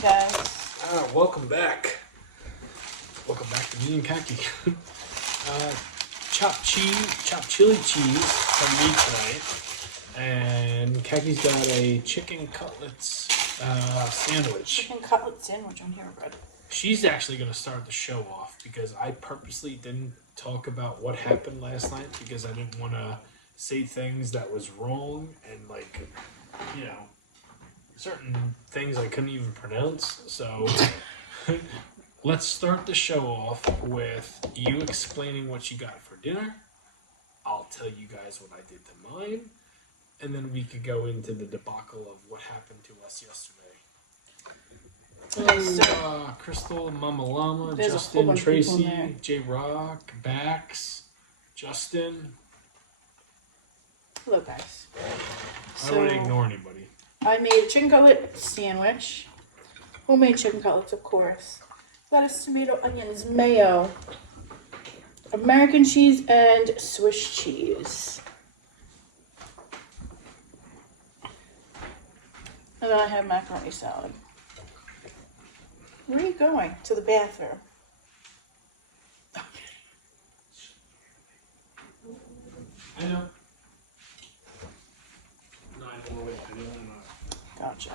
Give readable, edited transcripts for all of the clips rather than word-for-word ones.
guys. Welcome back. Welcome back to me and Kaki. Chopped chili cheese from me tonight. And Kaki's got a chicken cutlets sandwich. Chicken cutlet sandwich on here, bread. She's actually going to start the show off because I purposely didn't talk about what happened last night because I didn't want to say things that was wrong and certain things I couldn't even pronounce. So let's start the show off with you explaining what you got for dinner. I'll tell you guys what I did to mine, and then we could go into the debacle of what happened to us yesterday. Crystal, Mama Llama, There's Justin, Tracy, J Rock, Bax, Justin. Hello, guys. I don't want to ignore anybody. I made a chicken cutlet sandwich. Homemade chicken cutlets, of course. Lettuce, tomato, onions, mayo, American cheese, and Swiss cheese. And then I have macaroni salad. Where are you going? To the bathroom. I know. No, I don't want to. Gotcha.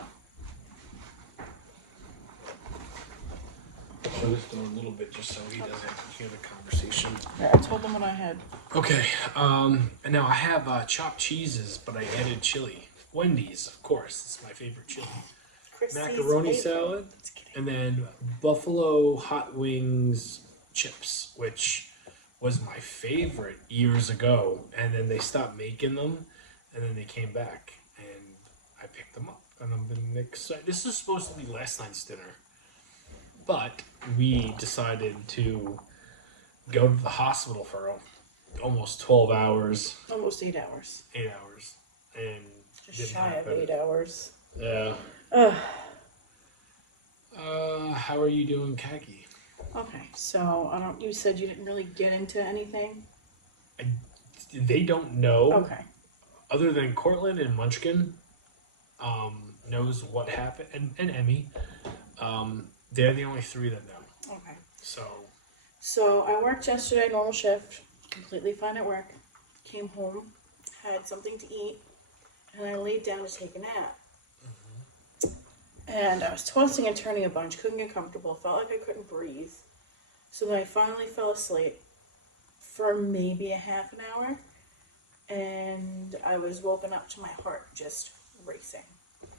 Show this door a little bit just so he doesn't hear the conversation. Yeah, I told them what I had. Okay, and now I have chopped cheeses, but I added chili. Wendy's, of course. It's my favorite chili. Chrissy's Macaroni favorite. salad, and then buffalo hot wings chips, which was my favorite years ago. And then they stopped making them, and then they came back, and I picked them up. And I've been excited. This is supposed to be last night's dinner, but we decided to go to the hospital for almost 12 hours. Almost 8 hours. 8 hours. And Just shy of 8 hours. Yeah. How are you doing, Kaki? Okay, so you said you didn't really get into anything? They don't know. Okay. Other than Cortland and Munchkin, knows what happened, and Emmy, they're the only three that know. Okay. So I worked yesterday, normal shift, completely fine at work. Came home, had something to eat, and I laid down to take a nap. And I was tossing and turning a bunch, couldn't get comfortable, felt like I couldn't breathe. So then I finally fell asleep for maybe a half an hour, and I was woken up to my heart just racing.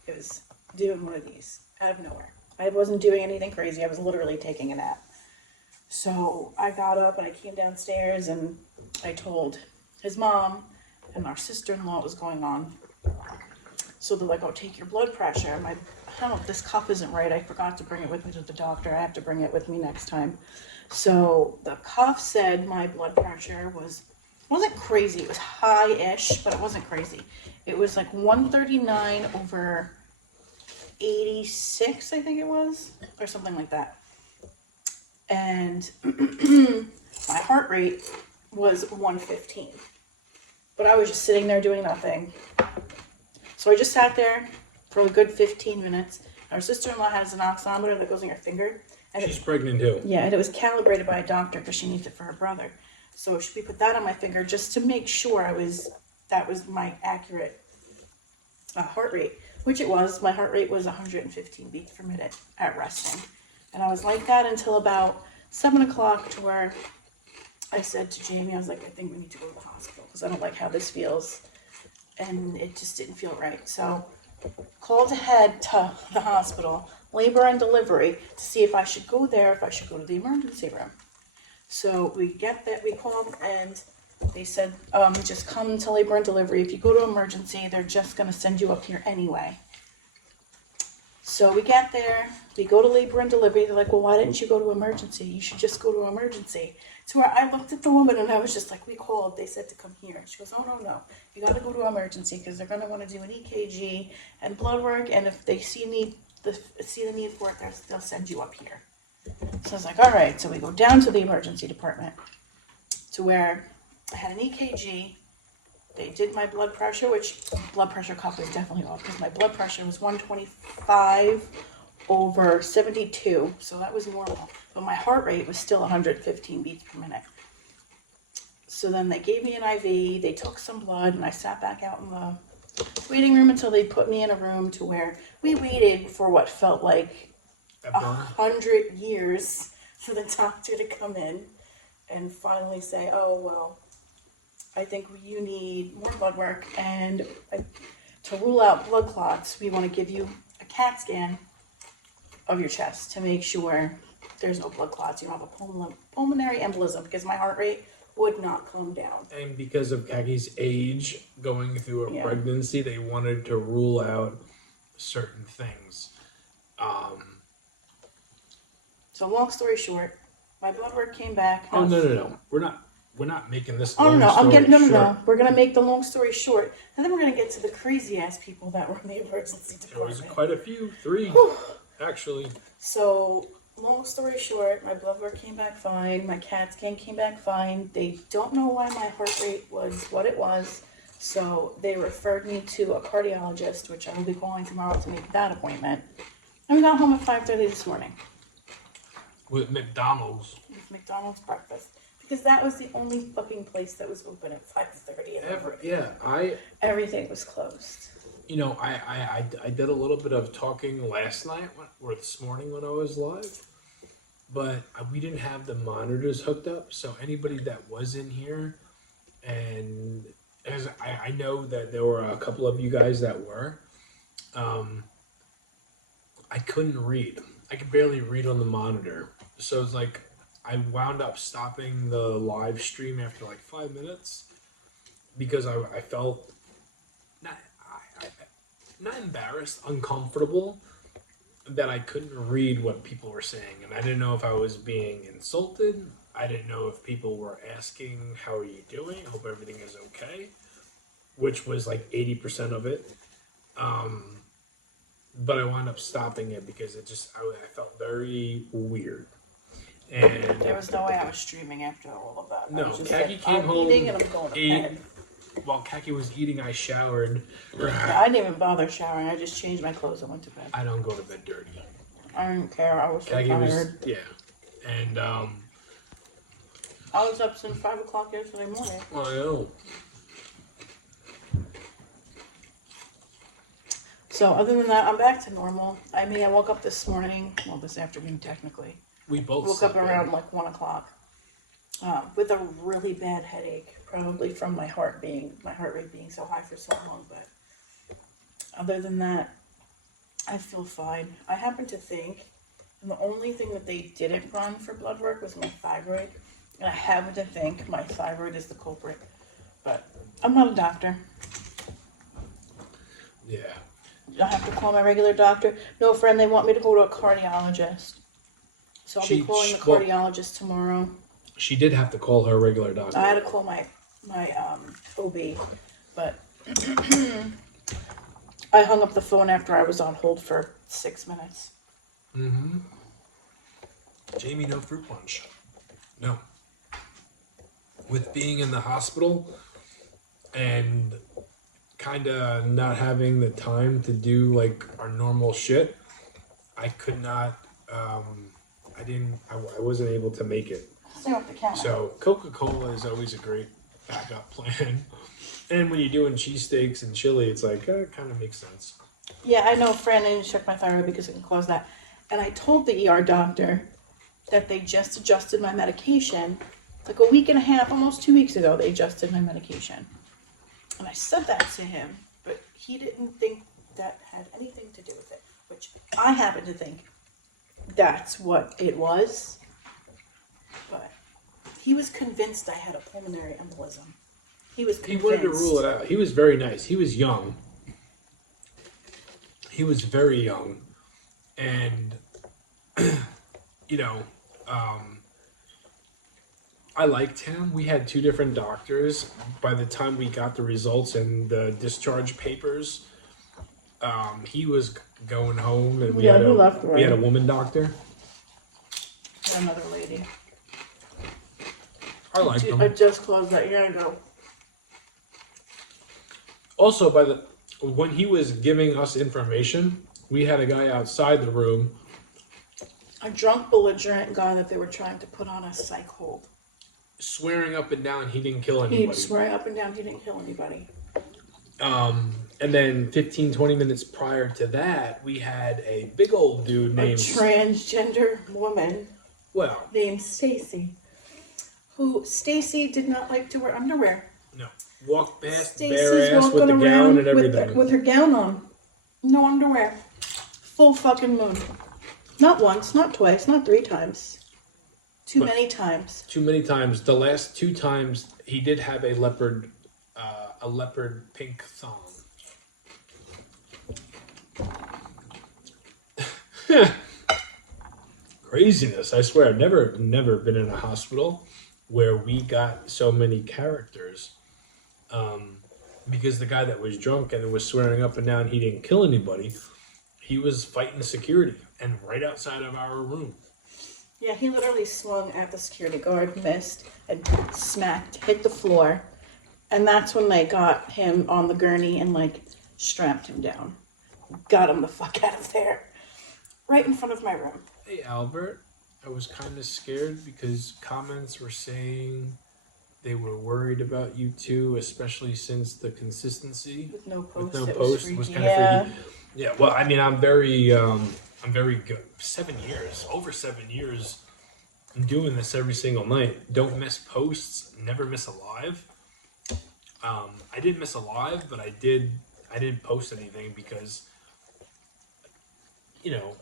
It was doing one of these out of nowhere. I wasn't doing anything crazy, I was literally taking a nap. So I got up and I came downstairs and I told his mom and our sister-in-law what was going on. So they're like, oh, take your blood pressure. I don't know if this cup isn't right. I forgot to bring it with me to the doctor. I have to bring it with me next time. So the cuff said my blood pressure wasn't crazy. It was high-ish, but it wasn't crazy. It was like 139 over 86, I think it was, or something like that. And my heart rate was 115. But I was just sitting there doing nothing. So I just sat there for a good 15 minutes. Our sister-in-law has an oximeter that goes in her finger. And she's pregnant too. Yeah, and it was calibrated by a doctor because she needs it for her brother. So we put that on my finger just to make sure that was my accurate heart rate, which it was. My heart rate was 115 beats per minute at resting. And I was like that until about 7 o'clock, to where I said to Jamie, I was like, I think we need to go to the hospital because I don't like how this feels. And it just didn't feel right. So called ahead to the hospital, labor and delivery, to see if I should go there, if I should go to the emergency room. So we called and they said, just come to labor and delivery. If you go to emergency, they're just going to send you up here anyway. So we get there, we go to labor and delivery. They're like, well, why didn't you go to emergency? You should just go to emergency. To where I looked at the woman and I was just like, we called. They said to come here. She goes, oh, no. You got to go to emergency because they're going to want to do an EKG and blood work. And if they see the need for it, they'll send you up here. So I was like, all right. So we go down to the emergency department, to where I had an EKG. They did my blood pressure, which blood pressure cuff was definitely off because my blood pressure was 125 over 72, so that was normal. But my heart rate was still 115 beats per minute. So then they gave me an IV, they took some blood, and I sat back out in the waiting room until they put me in a room to where we waited for what felt like 100 years for the doctor to come in and finally say, oh, well, I think you need more blood work, and to rule out blood clots, we want to give you a CAT scan of your chest to make sure there's no blood clots. You don't have a pulmonary embolism, because my heart rate would not calm down. And because of Kaki's age, going through a pregnancy, they wanted to rule out certain things. So long story short, my blood work came back. Oh no! We're not making this. Oh no! No. We're gonna make the long story short, and then we're gonna get to the crazy ass people that were in the emergency department. There was quite a few, 3 actually. So long story short, my blood work came back fine. My CAT scan came back fine. They don't know why my heart rate was what it was, so they referred me to a cardiologist, which I will be calling tomorrow to make that appointment. And we got home at 5:30 this morning. With McDonald's. With McDonald's breakfast. Because that was the only fucking place that was open at 5:30 in the morning. Everything was closed. You know, I did a little bit of talking last night or this morning when I was live, but we didn't have the monitors hooked up, so anybody that was in here, and as I know that there were a couple of you guys that were, I couldn't read. I could barely read on the monitor. So it's like I wound up stopping the live stream after like 5 minutes because I felt not embarrassed, uncomfortable that I couldn't read what people were saying. And I didn't know if I was being insulted. I didn't know if people were asking, how are you doing? I hope everything is okay, which was like 80% of it. But I wound up stopping it because I felt very weird. And there was no way I was streaming after all of that. No, Kaki came home, eating and I'm going to bed. While Kaki was eating, I showered. Yeah, I didn't even bother showering. I just changed my clothes and went to bed. I don't go to bed dirty. I didn't care. I was so tired. And I was up since 5 o'clock yesterday morning. I know. So other than that, I'm back to normal. I mean, I woke up this morning, well, this afternoon technically. We both woke up around like 1 o'clock with a really bad headache, probably from my heart rate being so high for so long. But other than that, I feel fine. I happen to think, and the only thing that they didn't run for blood work was my thyroid, and I happen to think my thyroid is the culprit. But I'm not a doctor. Yeah. I have to call my regular doctor. No, friend, they want me to go to a cardiologist. So I'll be calling the cardiologist tomorrow. She did have to call her regular doctor. I had to call my OB, but I hung up the phone after I was on hold for 6 minutes. Mm-hmm. Jamie, no fruit punch. No. With being in the hospital and kind of not having the time to do like our normal shit, I could not, I wasn't able to make it. Stay off the counter. So Coca-Cola is always a great backup plan. And when you're doing cheesesteaks and chili, it's like, it kind of makes sense. Yeah, I know, Fran, I need to check my thyroid because it can cause that. And I told the ER doctor that they just adjusted my medication. Like a week and a half, almost 2 weeks ago, they adjusted my medication. And I said that to him, but he didn't think that had anything to do with it, which I happen to think that's what it was. But he was convinced I had a pulmonary embolism. He was convinced. He wanted to rule it out. He was very nice. He was young. He was very young. And, you know, I liked him. We had 2 different doctors. By the time we got the results and the discharge papers, he was going home, and we had a woman doctor. Another lady. I liked him. I just closed that year ago. Also, when he was giving us information, we had a guy outside the room a drunk belligerent guy that they were trying to put on a psych hold. Swearing up and down he didn't kill He anybody. swearing up and down he didn't kill anybody. And then 15, 20 minutes prior to that, we had a big old dude named... A transgender woman named Stacy. Who, Stacy did not like to wear underwear. No. Walked past Stacy's bare ass with the gown and everything. With her gown on. No underwear. Full fucking moon. Not once, not twice, not 3 times. Too many times. Too many times. The last 2 times, he did have a leopard pink thong. Craziness. I swear, I've never been in a hospital where we got so many characters. Because the guy that was drunk and was swearing up and down he didn't kill anybody, he was fighting security and right outside of our room. Yeah, he literally swung at the security guard, missed, and smacked, hit the floor. And that's when they got him on the gurney and, like, strapped him down. Got him the fuck out of there. Right in front of my room. Hey, Albert. I was kind of scared because comments were saying they were worried about you too, especially since the consistency. With no post. Was kind of freaky. Yeah, well, I mean, I'm very good. 7 years, over 7 years, I'm doing this every single night. Don't miss posts, never miss a live. I didn't miss a live, but I didn't post anything because, you know,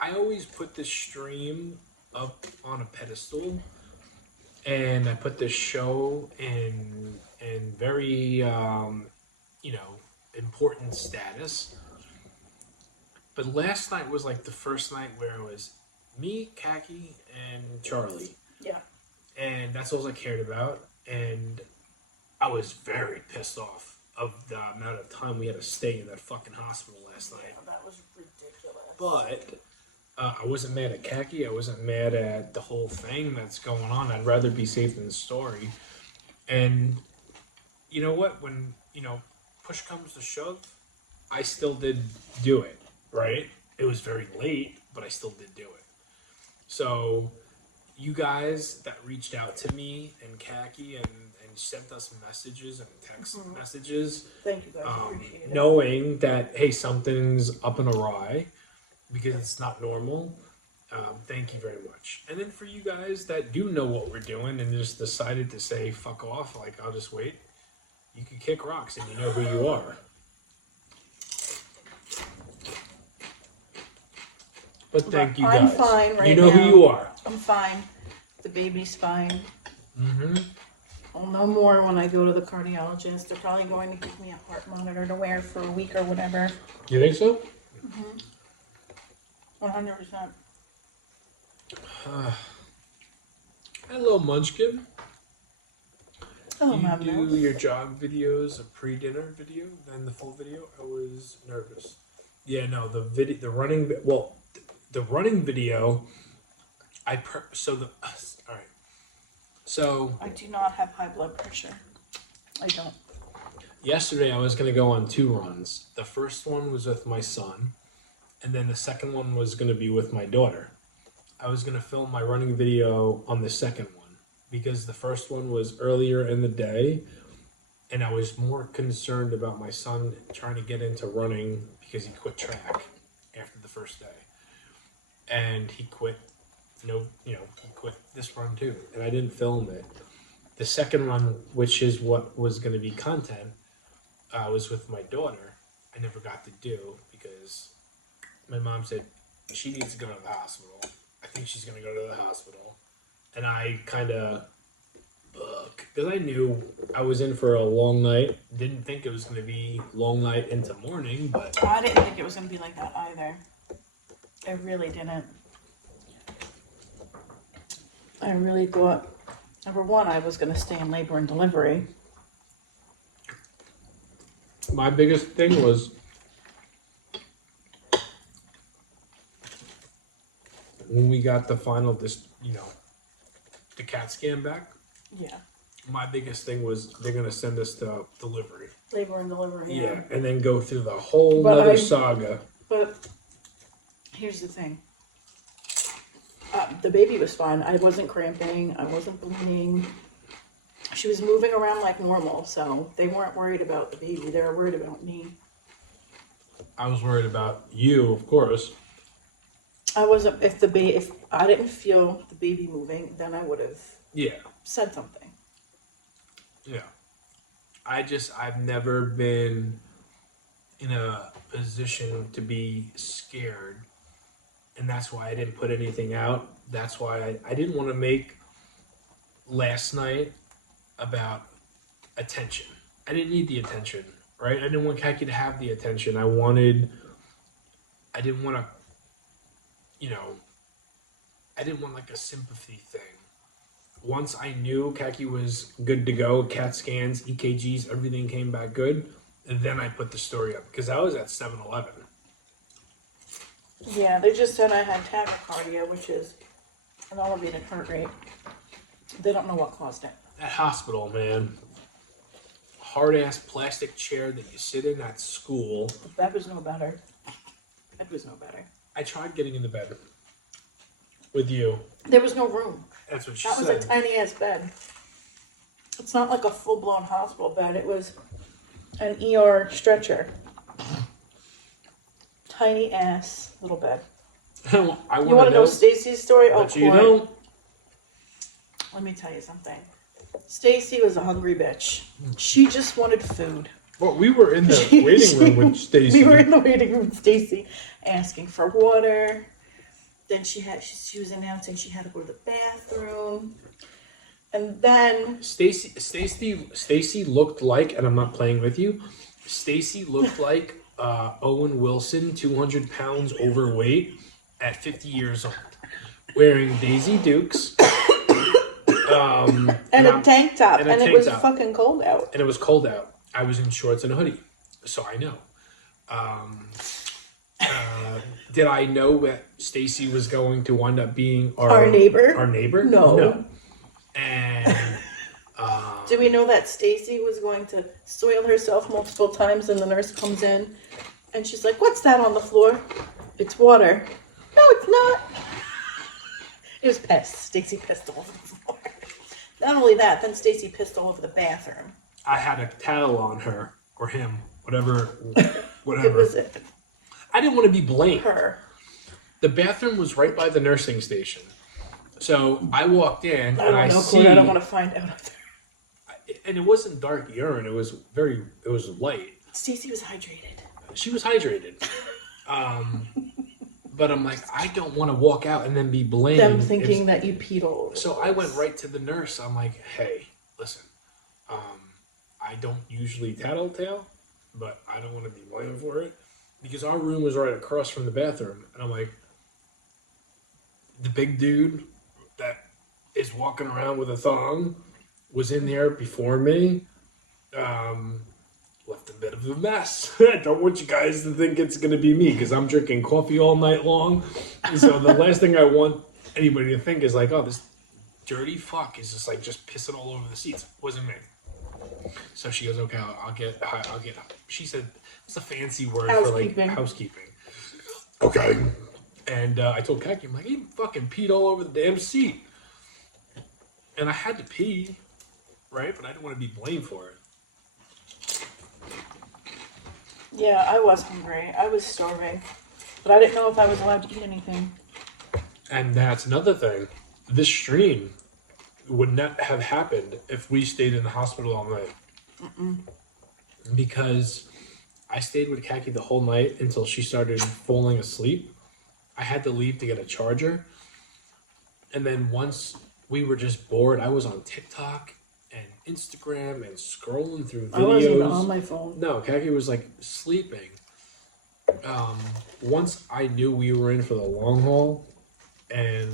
I always put this stream up on a pedestal, and I put this show in very, important status. But last night was like the first night where it was me, Khaki, and Charlie. Yeah. And that's all I cared about. And I was very pissed off of the amount of time we had to stay in that fucking hospital last night. Yeah, that was ridiculous. But I wasn't mad at Khaki. I wasn't mad at the whole thing that's going on. I'd rather be safe than sorry. And you know what? When, push comes to shove, I still did do it, right? It was very late, but I still did do it. So you guys that reached out to me and Khaki and sent us messages and text messages. Thank you guys. Appreciate it. Knowing that, hey, something's up and awry because it's not normal. Thank you very much. And then for you guys that do know what we're doing and just decided to say, fuck off, like, I'll just wait. You can kick rocks and you know who you are. But thank you guys. I'm fine right now. You know who you are. I'm fine. The baby's fine. Mm-hmm. I'll know more when I go to the cardiologist. They're probably going to give me a heart monitor to wear for a week or whatever. You think so? 100%. Hello, Munchkin. Hello, You Mom. do your jog videos, a pre-dinner video, then the full video. I was nervous. Yeah, no, the running video. All right. So I do not have high blood pressure. I don't. yesterday I was gonna go on 2 runs. The first one was with my son, and then the second one was gonna be with my daughter. I was gonna film my running video on the second one because the first one was earlier in the day, and I was more concerned about my son trying to get into running because he quit track after the first day, and he quit. He quit this run too, and I didn't film it. The second run, which is what was going to be content, was with my daughter. I never got to do because my mom said she needs to go to the hospital. I think she's going to go to the hospital. And I kind of, because I knew I was in for a long night. Didn't think it was going to be long night into morning, but... I didn't think it was going to be like that either. I really didn't. I really thought, number one, I was going to stay in labor and delivery. My biggest thing was when we got the final, the CAT scan back. Yeah. My biggest thing was they're going to send us to delivery. Labor and delivery. Yeah, and then go through the whole But other saga. But here's the thing. The baby was fine. I wasn't cramping. I wasn't bleeding. She was moving around like normal, so they weren't worried about the baby. They were worried about me. I was worried about you, of course. I wasn't. If I didn't feel the baby moving, then I would have said something. Yeah. I've never been in a position to be scared, and that's why I didn't put anything out. That's why I didn't want to make last night about attention. I didn't need the attention, right? I didn't want Kaki to have the attention. I didn't want to, I didn't want like a sympathy thing. Once I knew Kaki was good to go, CAT scans, EKGs, everything came back good, and then I put the story up because I was at 7-Eleven. Yeah, they just said I had tachycardia, which is an elevated heart rate. They don't know what caused it. That hospital, man. Hard-ass plastic chair that you sit in at school. That was no better. That was no better. I tried getting in the bed with you. There was no room. That's what she That said. was a tiny ass bed. It's not like a full-blown hospital bed. It was an ER stretcher. Tiny ass little bed. I You want to know Stacy's story? Oh, you don't. Let me tell you something. Stacy was a hungry bitch. She just wanted food. Well, we were in the waiting room with Stacy. We were in the waiting room with Stacy, asking for water. Then she was announcing she had to go to the bathroom, and then Stacy looked like, and I'm not playing with you. Stacy looked like Owen Wilson, 200 pounds overweight, at 50 years old, wearing Daisy Dukes. And a tank top, and it was fucking cold out. And it was cold out. I was in shorts and a hoodie, so I know. Did I know that Stacy was going to wind up being our neighbor? Our neighbor? No. And did we know that Stacy was going to soil herself multiple times, and the nurse comes in, and she's like, "What's that on the floor?" "It's water." "No, it's not." It was piss. Stacy pissed all over the floor. Not only that, then Stacy pissed all over the bathroom. I had a towel on her or him, whatever. It was it. I didn't want to be blamed. Her. The bathroom was right by the nursing station, so I walked in and I see. I don't want to find out. And it wasn't dark urine. It was light. Stacy was hydrated. She was hydrated. But I'm like, I don't want to walk out and then be blamed. Them thinking that you peed all over. So I went right to the nurse. I'm like, hey, listen, I don't usually tattletale, but I don't want to be blamed for it. Because our room was right across from the bathroom. And I'm like, the big dude that is walking around with a thong was in there before me. Left a bit of a mess. I don't want you guys to think it's going to be me because I'm drinking coffee all night long. So the last thing I want anybody to think is like, oh, this dirty fuck is just like just pissing all over the seats. It wasn't me. So she goes, okay, I'll get. She said it's a fancy word for like housekeeping. Okay. And I told Kaki, I'm like, he fucking peed all over the damn seat. And I had to pee, right? But I didn't want to be blamed for it. Yeah, I was hungry. I was starving. But I didn't know if I was allowed to eat anything. And that's another thing. This stream would not have happened if we stayed in the hospital all night. Because I stayed with Kaki the whole night until she started falling asleep. I had to leave to get a charger. And then once we were just bored, I was on TikTok and Instagram and scrolling through videos. I wasn't even on my phone. No, Kaki was like sleeping. Once I knew we were in for the long haul, and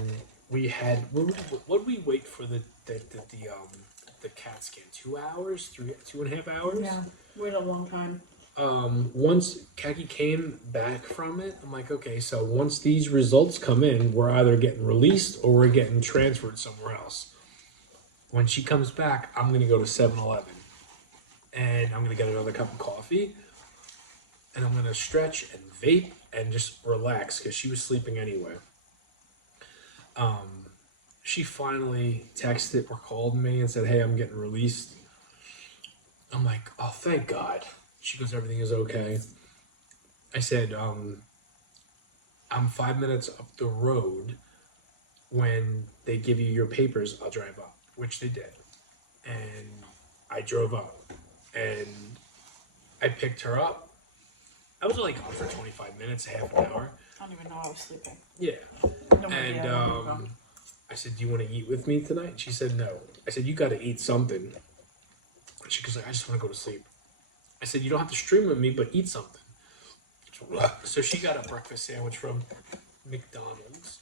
we had what did we wait for the CAT scan? 2 hours, 2.5 hours. Yeah, wait a long time. Once Kaki came back from it, I'm like, okay, so once these results come in, we're either getting released or we're getting transferred somewhere else. When she comes back, I'm going to go to 7-Eleven. And I'm going to get another cup of coffee. And I'm going to stretch and vape and just relax because she was sleeping anyway. She finally texted or called me and said, "Hey, I'm getting released." I'm like, "Oh, thank God." She goes, "Everything is okay." I said, "I'm 5 minutes up the road. When they give you your papers, I'll drive up," which they did. And I drove up and I picked her up. I was only gone for 25 minutes, half an hour. I don't even know I was sleeping. Yeah. No And idea. I said, "Do you want to eat with me tonight?" She said, "No." I said, "You got to eat something." She goes, "I just want to go to sleep." I said, "You don't have to stream with me, but eat something." So she got a breakfast sandwich from McDonald's.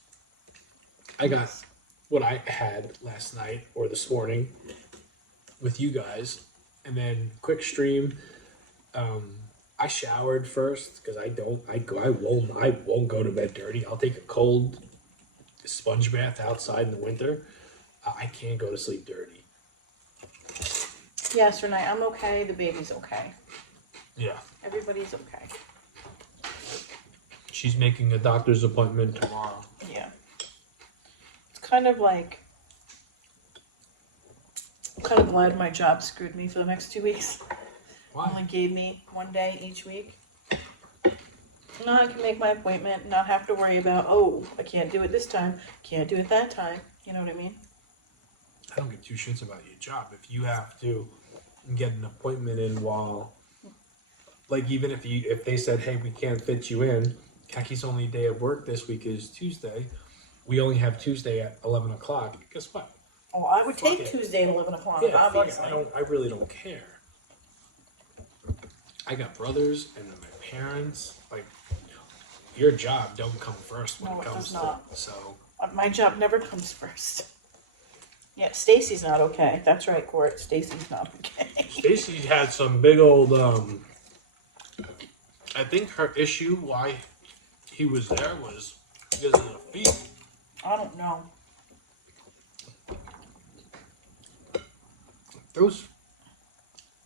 I got what I had last night or this morning with you guys, and then quick stream. I showered first because I won't go to bed dirty. I'll take a cold sponge bath outside in the winter. I can't go to sleep dirty. Yes, Renee, I'm okay. The baby's okay. Yeah. Everybody's okay. She's making a doctor's appointment tomorrow. Yeah. It's kind of like, I'm kind of glad my job screwed me for the next 2 weeks. Why? Only gave me one day each week. Now I can make my appointment, not have to worry about, oh, I can't do it this time, can't do it that time. You know what I mean? I don't give two shits about your job. If you have to get an appointment in while, like even if they said, "Hey, we can't fit you in," Kaki's only day of work this week is Tuesday. We only have Tuesday at 11 o'clock. Guess what? Oh, I would Fuck take it. Tuesday at 11 o'clock, Yeah, obviously. I really don't care. I got brothers and then my parents. Like, your job don't come first when No, it it comes does not. to. So My job never comes first. Yeah, Stacy's not okay. That's right, Court. Stacy's not okay. Stacy had some big old. I think her issue why he was there was because of the feet. I don't know.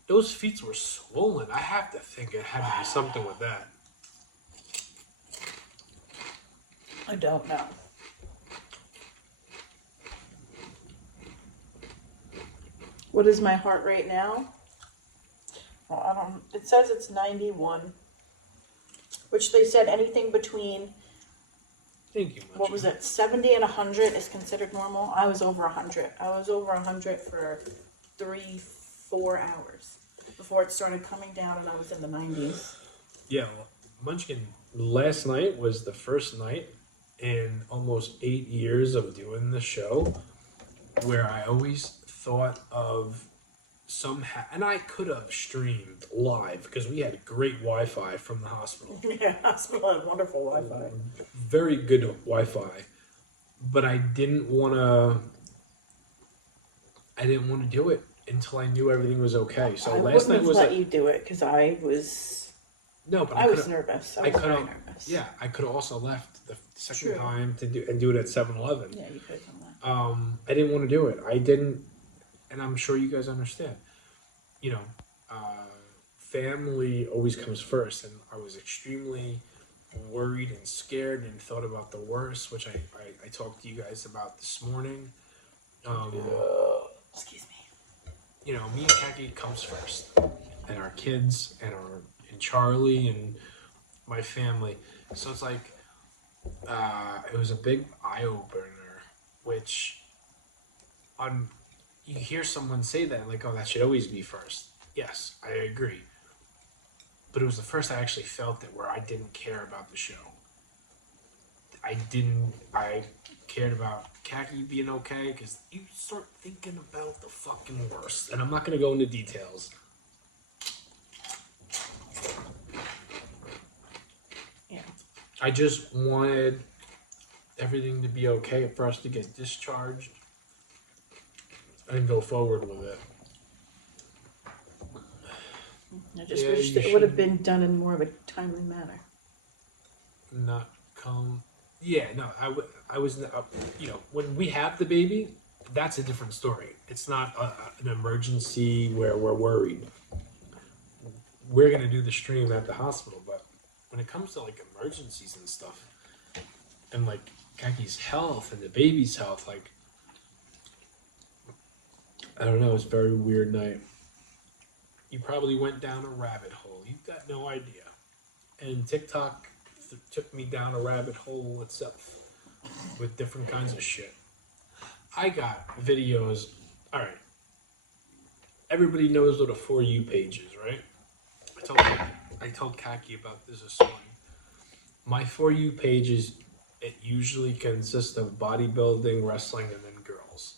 Those feet were swollen. I have to think it had to be something with that. I don't know. What is my heart rate now? Well, I don't. It says it's 91, which they said anything between, Thank you, much. what was it, 70 and 100 is considered normal. I was over 100. I was over 100 for 3-4 hours before it started coming down, and I was in the 90s. Yeah, well, Munchkin. Last night was the first night in almost 8 years of doing the show where I always thought of somehow, and I could have streamed live because we had great Wi-Fi from the hospital. Yeah, hospital had wonderful Wi-Fi. Very good Wi-Fi, but I didn't want to. I didn't want to do it until I knew everything was okay. So I last wouldn't night have was let you do it because I was. no, but I was could've- nervous. I I was could very have. nervous. Yeah, I could have also left the second True. time to do it at 7-Eleven. Yeah, you could have done that. I didn't want to do it. I didn't, and I'm sure you guys understand. You know, family always comes first, and I was extremely worried and scared and thought about the worst, which I talked to you guys about this morning. Excuse me. You know, me and Kaki comes first, and our kids and Charlie and my family. So it's like it was a big eye opener, which you hear someone say that like, "Oh, that should always be first." Yes, I agree. But it was the first I actually felt it where I didn't care about the show. I cared about Kaki being okay because you start thinking about the fucking worst. And I'm not going to go into details. Yeah. I just wanted everything to be okay for us to get discharged and go forward with it. I just Yeah, wish you that it would have should. been done in more of a timely manner. Not come. Yeah, no, I was, you know, when we have the baby, that's a different story. It's not an emergency where we're worried. We're going to do the stream at the hospital, but when it comes to like emergencies and stuff, and like Kaki's health and the baby's health. Like, I don't know. It's a very weird night. You probably went down a rabbit hole. You've got no idea. And TikTok took me down a rabbit hole itself with different kinds of shit. I got videos. All right. Everybody knows what a For You page is, right? I told Kaki about this morning. My For You page it usually consists of bodybuilding, wrestling, and then girls.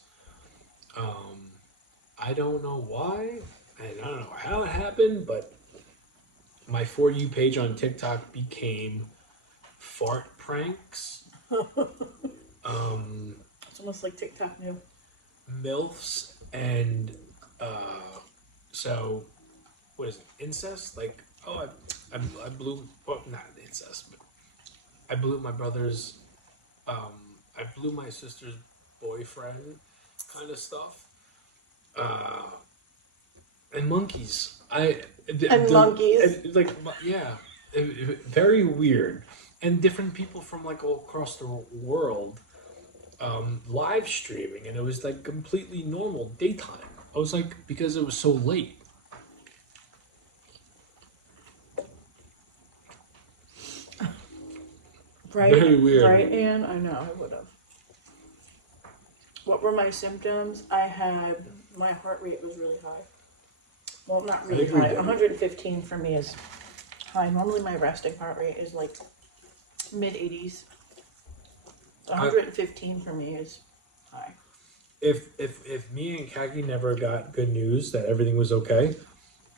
I don't know why, and I don't know how it happened, but my For You page on TikTok became fart pranks. It's almost like TikTok knew. MILFs and so what is it? Incest? Like, oh, I blew, well, not incest, but I blew my brother's, I blew my sister's boyfriend, kind of stuff. And monkeys. Monkeys. Like, yeah, very weird. And different people from like all across the world live streaming, and it was like completely normal daytime. I was like, because it was so late. Right, Very weird. Right, Anne? I know, I would have. What were my symptoms? My heart rate was really high. Well, not really high. 115 for me is high. Normally my resting heart rate is like mid-80s. 115 for me is high. If me and Kaki never got good news that everything was okay,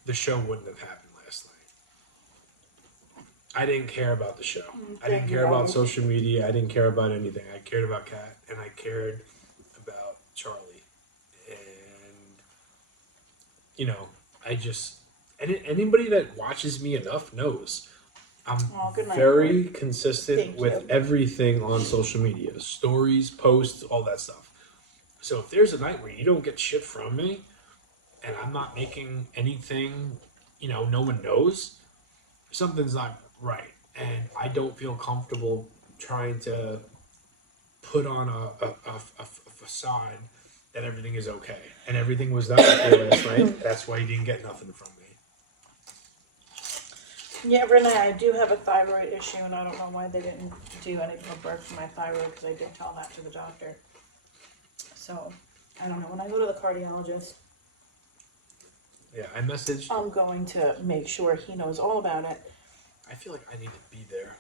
the show wouldn't have happened last night. I didn't care about the show. I didn't care about social media. I didn't care about anything. I cared about Kat, and I cared about Charlie. And, you know, anybody that watches me enough knows I'm very consistent with everything on social media. Stories, posts, all that stuff. So if there's a night where you don't get shit from me, and I'm not making anything, no one knows, something's not right. And I don't feel comfortable trying to put on a facade that everything is okay. And everything was not okay last night. That's why you didn't get nothing from me. Yeah, Renee, I do have a thyroid issue, and I don't know why they didn't do any blood work for my thyroid, because I did tell that to the doctor. So, I don't know. When I go to the cardiologist, yeah, I messaged. I'm going to make sure he knows all about it. I feel like I need to be there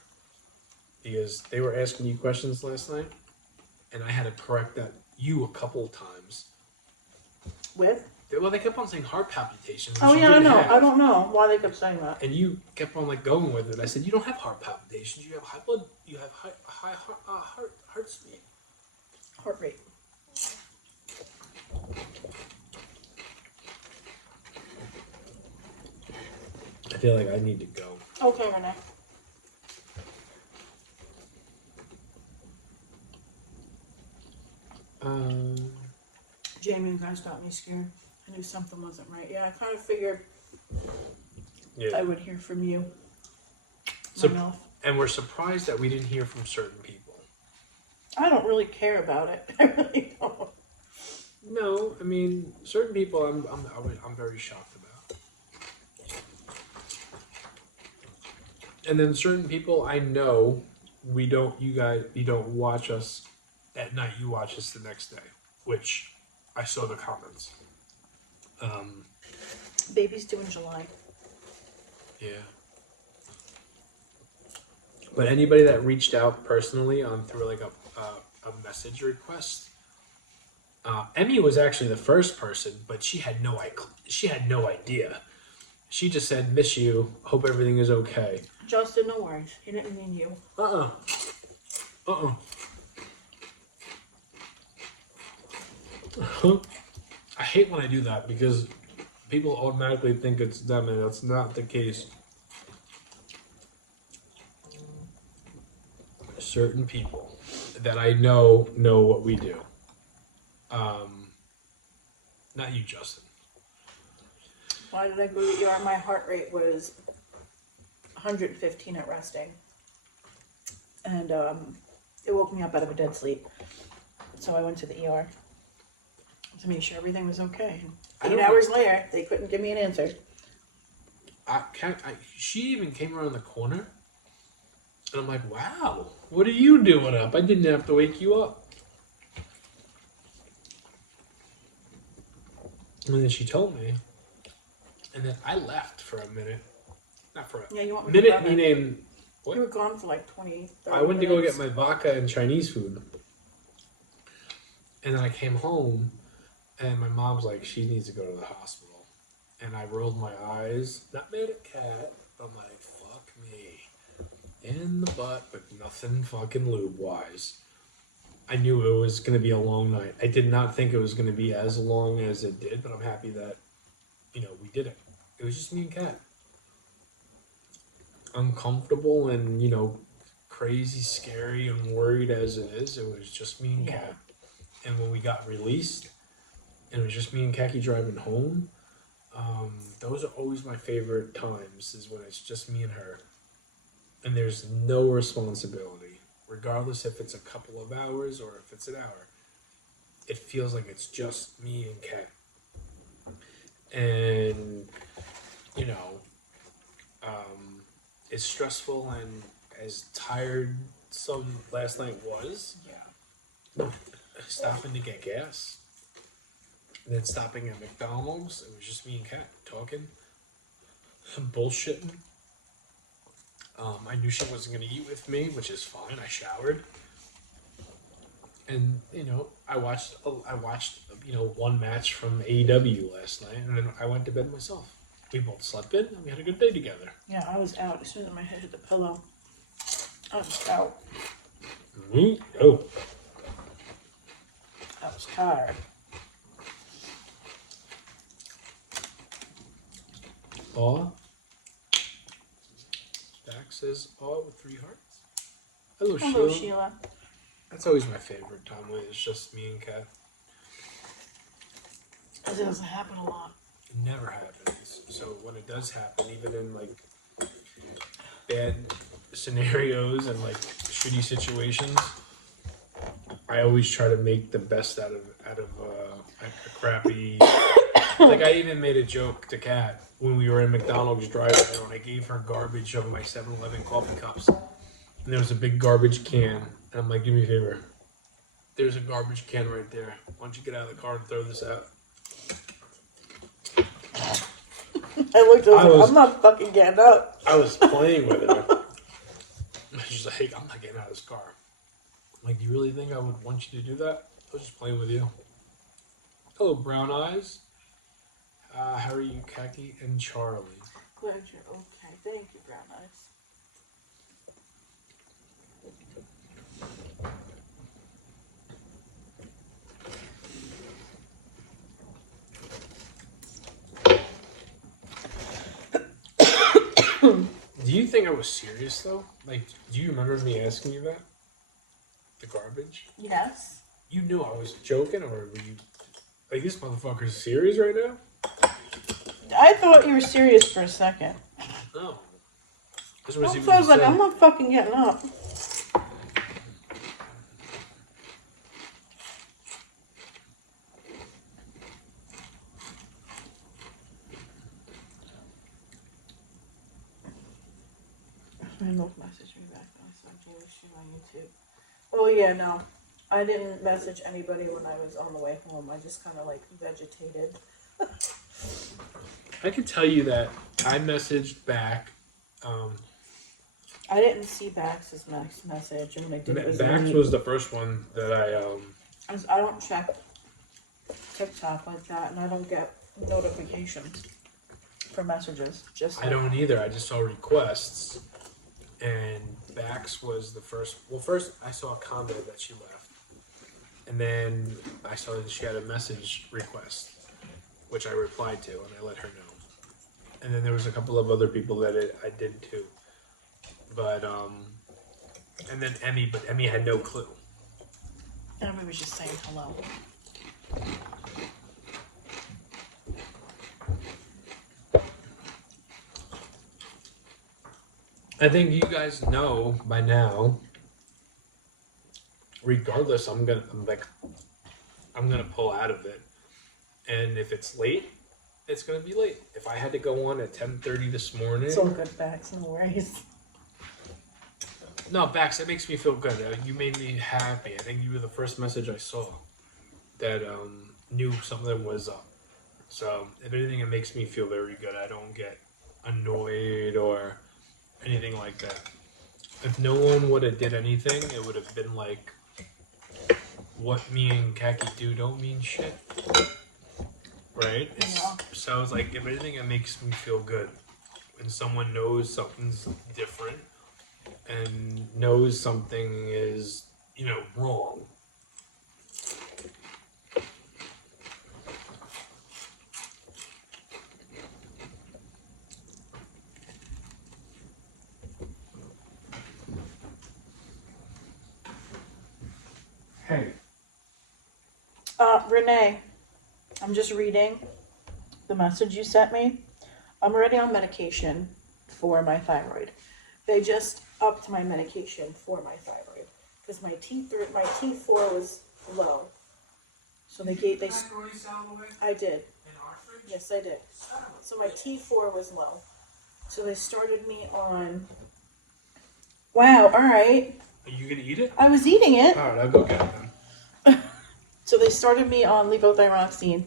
because they were asking you questions last night, and I had to correct you a couple of times. With? Well, they kept on saying heart palpitations. Oh yeah, I know. I don't know why they kept saying that. And you kept on like going with it. I said, you don't have heart palpitations. You have high blood. You have high heart speed. Heart rate. I feel like I need to go. Okay, Renee. Jamie, you guys got me scared. I knew something wasn't right. Yeah, I kind of figured I would hear from you. So, and we're surprised that we didn't hear from certain people. I don't really care about it. I really don't. No, I mean, certain people I'm very shocked about. And then certain people I know you don't watch us at night, you watch us the next day, which I saw the comments. Baby's due in July. Yeah. But anybody that reached out personally through like a message request, Emmy was actually the first person, but she had no idea. She just said, "Miss you. Hope everything is okay." Justin, no worries. He didn't mean you. I hate when I do that because people automatically think it's them, and that's not the case. Certain people that I know what we do. Not you, Justin. Why did I go to the ER? My heart rate was 115 at resting. And It woke me up out of a dead sleep. So I went to the ER to make sure everything was okay. I 8 don't hours later, they couldn't give me an answer. She even came around the corner, and I'm like, wow, what are you doing up? I didn't have to wake you up. And then she told me, and then I left for a minute. Not for a Yeah, you want me minute, to meaning, what? You were gone for like 20, 30 I went to go minutes. get my vodka and Chinese food. And then I came home, and my mom's like, she needs to go to the hospital. And I rolled my eyes, not mad at Cat, but I'm like, fuck me. In the butt, but nothing fucking lube-wise. I knew it was going to be a long night. I did not think it was going to be as long as it did, but I'm happy that, we did it. It was just me and Kat. Uncomfortable and, crazy, scary, and worried as it is, it was just me and Kat. And when we got released, and it was just me and Kaki driving home, those are always my favorite times, is when it's just me and her. And there's no responsibility, regardless if it's a couple of hours or if it's an hour. It feels like it's just me and Kat. And, as stressful and as tired some last night was, stopping to get gas, and then stopping at McDonald's, it was just me and Kat talking, bullshitting. I knew she wasn't going to eat with me, which is fine. I showered. And, I watched, one match from AEW last night, and then I went to bed myself. We both slept in, and we had a good day together. Yeah, I was out. As soon as my head hit the pillow, I was out. Me? Oh. I was tired. Aw. Back says aw with 3 hearts. Hello, Hello, Sheila. Sheila. That's always my favorite time when it's just me and Kat. It doesn't happen a lot. It never happens. So when it does happen, even in bad scenarios and shitty situations, I always try to make the best out of a crappy. I even made a joke to Kat when we were in McDonald's drive-thru, and I gave her garbage of my 7-Eleven coffee cups, and there was a big garbage can, and I'm like, do me a favor. There's a garbage can right there. Why don't you get out of the car and throw this out? I looked at her, I'm not fucking getting up. I was playing with her. She's like, I'm not getting out of this car. I'm like, do you really think I would want you to do that? I was just playing with you. Hello, Brown Eyes. How are you, Kaki and Charlie? Glad you're okay. Thank you, Brown Eyes. Do you think I was serious, though? Do you remember me asking you that? The garbage? Yes. You knew I was joking, or were you... this motherfucker's serious right now? I thought you were serious for a second. No. I was like, I'm not fucking getting up. My milk messaged me back. I saw James shoot on YouTube. Oh yeah, no. I didn't message anybody when I was on the way home. I just kind of vegetated. I can tell you that I messaged back. I didn't see Bax's message, and when I did, it was Bax was the first one that I don't check TikTok like that, and I don't get notifications for messages. I don't either. I just saw requests, and Bax was the first. Well, first I saw a comment that she left, and then I saw that she had a message request, which I replied to, and I let her know. And then there was a couple of other people that I did too. But, and then Emmy, but Emmy had no clue. Emmy was just saying hello. I think you guys know by now regardless, I'm gonna pull out of it. And if it's late, it's gonna be late. If I had to go on at 10:30 this morning, It's all good, Bax. No worries. no, Bax, it makes me feel good. You made me happy. I think you were the first message I saw that knew something was up. So if anything, it makes me feel very good. I don't get annoyed or anything like that. If no one would have did anything, it would have been like, what me and Kaki do don't mean shit. Right? So it's like, if anything, it makes me feel good. When someone knows something's different and knows something is, wrong. Hey. Renee, I'm just reading the message you sent me. I'm already on medication for my thyroid. They just upped my medication for my thyroid because my T4 was low. So they I did. Yes, I did. So my T4 was low. So they started me on. Wow. All right. Are you gonna eat it? I was eating it. All right, I'll go get it then. So they started me on levothyroxine.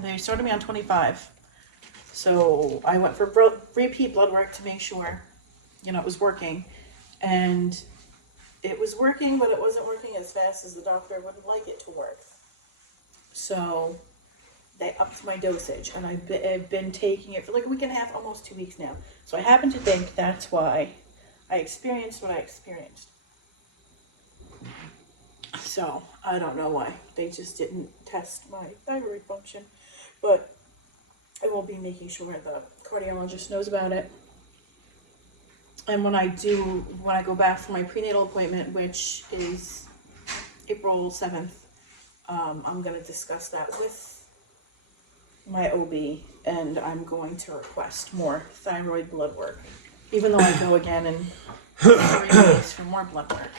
They started me on 25. So I went for repeat blood work to make sure, it was working. And it was working, but it wasn't working as fast as the doctor would like it to work. So they upped my dosage, and I've been taking it for like a week and a half, almost 2 weeks now. So I happen to think that's why I experienced what I experienced. So I don't know why. They just didn't test my thyroid function. But I will be making sure the cardiologist knows about it. And when I go back for my prenatal appointment, which is April 7th, I'm going to discuss that with my OB, and I'm going to request more thyroid blood work, even though I go again in 3 weeks for more blood work.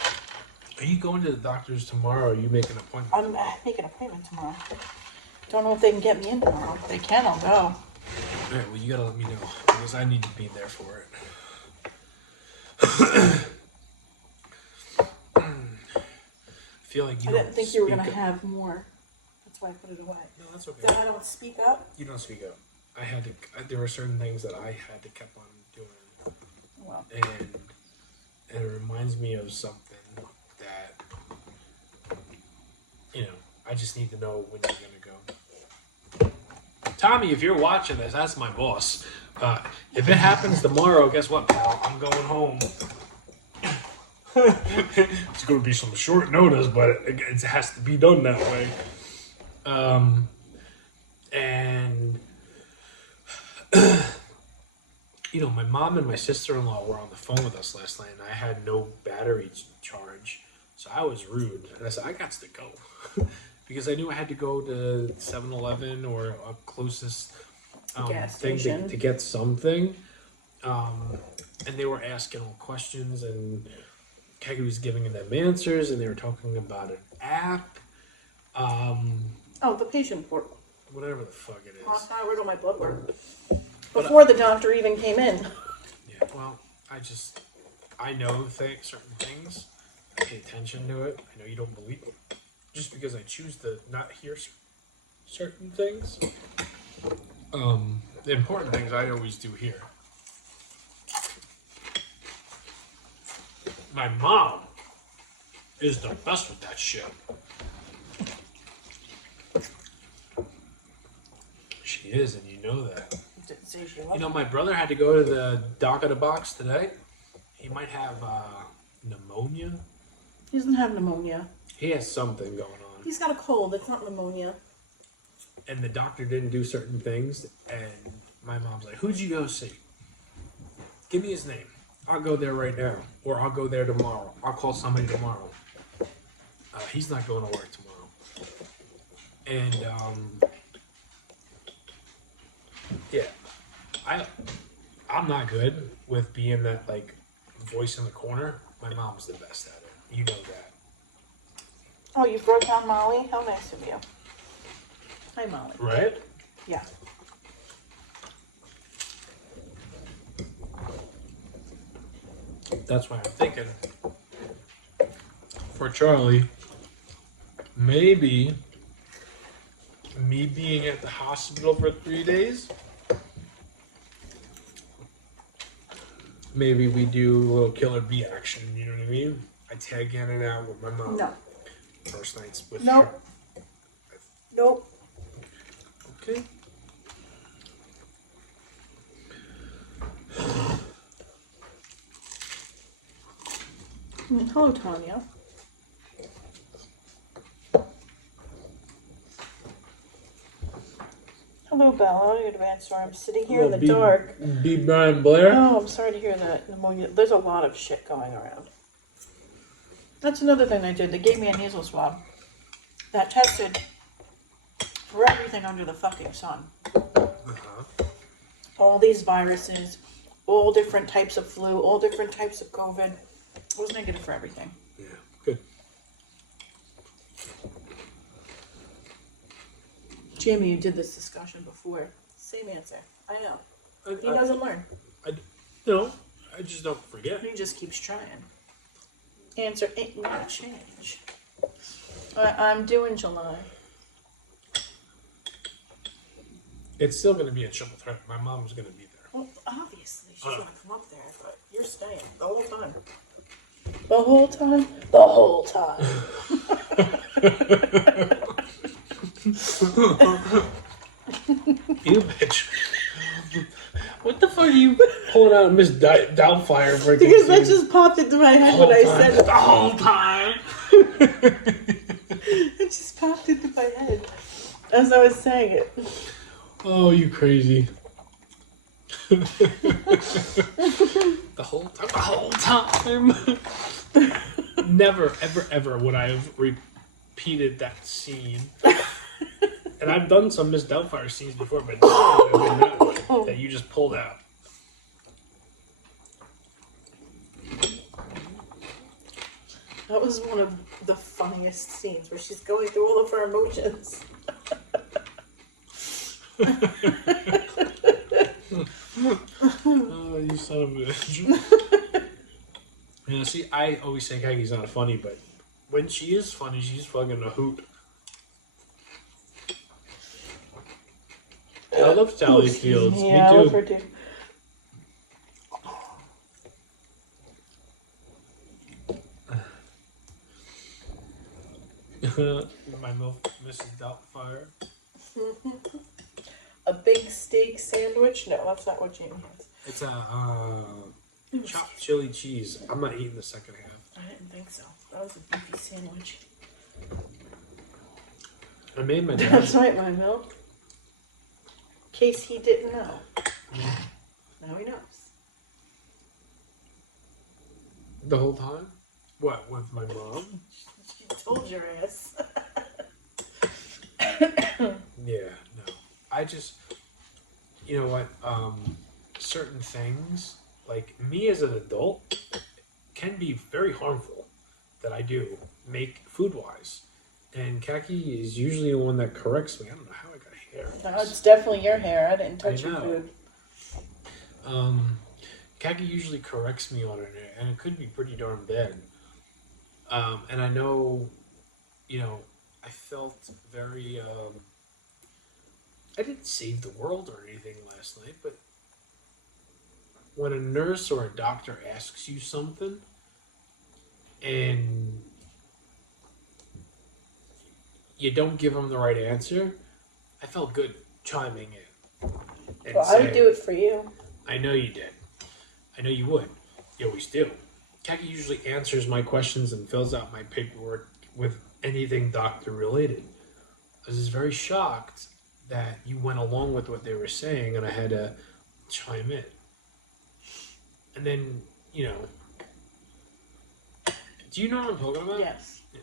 Are you going to the doctor's tomorrow, or are you making an appointment? I'm making an appointment tomorrow. Don't know if they can get me in tomorrow. If they can, I'll go. All right, well, you gotta let me know, because I need to be there for it. I feel like I didn't think you were going to have more. That's why I put it away. No, that's okay. Then I don't speak up? You don't speak up. There were certain things that I had to keep on doing. Well. And it reminds me of something that, I just need to know when you're going to go. Tommy, if you're watching this, that's my boss. If it happens tomorrow, guess what, pal? I'm going home. It's going to be some short notice, but it has to be done that way. And my mom and my sister-in-law were on the phone with us last night, and I had no battery charge, so I was rude. And I said, I got to go. Because I knew I had to go to 7-Eleven or a closest thing to get something. And they were asking all questions, and Kegi was giving them answers, and they were talking about an app. The patient portal. Whatever the fuck it is. Last time I read my blood work. Before the doctor even came in. Yeah, well, I know certain things. I pay attention to it. I know you don't believe it. Just because I choose to not hear certain things. The important things I always do hear. My mom is the best with that shit. She is, and you know that. Didn't say she was. My brother had to go to the doc of the box today. He might have pneumonia. He doesn't have pneumonia. He has something going on. He's got a cold. It's not pneumonia. And the doctor didn't do certain things, and my mom's like, who'd you go see? Give me his name. I'll go there right now. Or I'll go there tomorrow. I'll call somebody tomorrow. He's not going to work tomorrow. And, yeah. I'm not good with being that, voice in the corner. My mom's the best at it. You know that. Oh, you brought down Molly? How nice of you. Hi, Molly. Right? Yeah. That's why I'm thinking for Charlie, maybe me being at the hospital for 3 days, maybe we do a little killer bee action, you know what I mean? I tag in and out with my mom. No. First nights with Nope. her. Nope. Okay. Hello, Tanya. Hello, Bella. Good answer. I'm sitting here in the dark. B. Brian Blair. Oh, I'm sorry to hear that. Pneumonia. There's a lot of shit going around. That's another thing they did. They gave me a nasal swab that tested for everything under the fucking sun. All these viruses, all different types of flu, all different types of COVID. It was negative for everything. Yeah, good. Jamie, you did this discussion before. Same answer. I know. He doesn't learn. I just don't forget. He just keeps trying. Answer ain't gonna change. I'm doing July. It's still going to be a triple threat. My mom's going to be there. Well, obviously, she's gonna come up there, but you're staying the whole time. The whole time? The whole time. You bitch. What the fuck are you pulling out Miss Doubtfire for? Because that just popped into my head when I said it. The whole time. It just popped into my head as I was saying it. Oh, you crazy. The whole time. The whole time. Never, ever, ever would I have repeated that scene. And I've done some Miss Doubtfire scenes before, but never been that one that you just pulled out. That was one of the funniest scenes where she's going through all of her emotions. Oh, you son of a bitch. Yeah, see, I always say Kagi's not funny, but when she is funny, she's fucking a hoot. I love Sally Fields. Yeah, Me I love too. her too. My milk, Mrs. Doubtfire. A big steak sandwich? No, that's not what Jamie has. It's a chopped chili cheese. I'm not eating the second half. I didn't think so. That was a beefy sandwich. I made my dad. That's right, my milk. In case he didn't know. Yeah. Now he knows. The whole time? What, with my mom? She told your ass. Yeah, no. I just, you know what, certain things, like me as an adult, can be very harmful that I do, make food-wise. And Kaki is usually the one that corrects me. I don't know how I got hair. No, it's definitely your hair. I didn't touch your food. Kaki usually corrects me on it, and it could be pretty darn bad. And I know, you know, I felt very, I didn't save the world or anything last night, but when a nurse or a doctor asks you something and you don't give them the right answer, I felt good chiming in. And Well, I would do it for you. I know you did. I know you would. You always do. Kaki usually answers my questions and fills out my paperwork with anything doctor related. I was just very shocked that you went along with what they were saying and I had to chime in. And then, you know, do you know what I'm talking about? Yes. Yeah.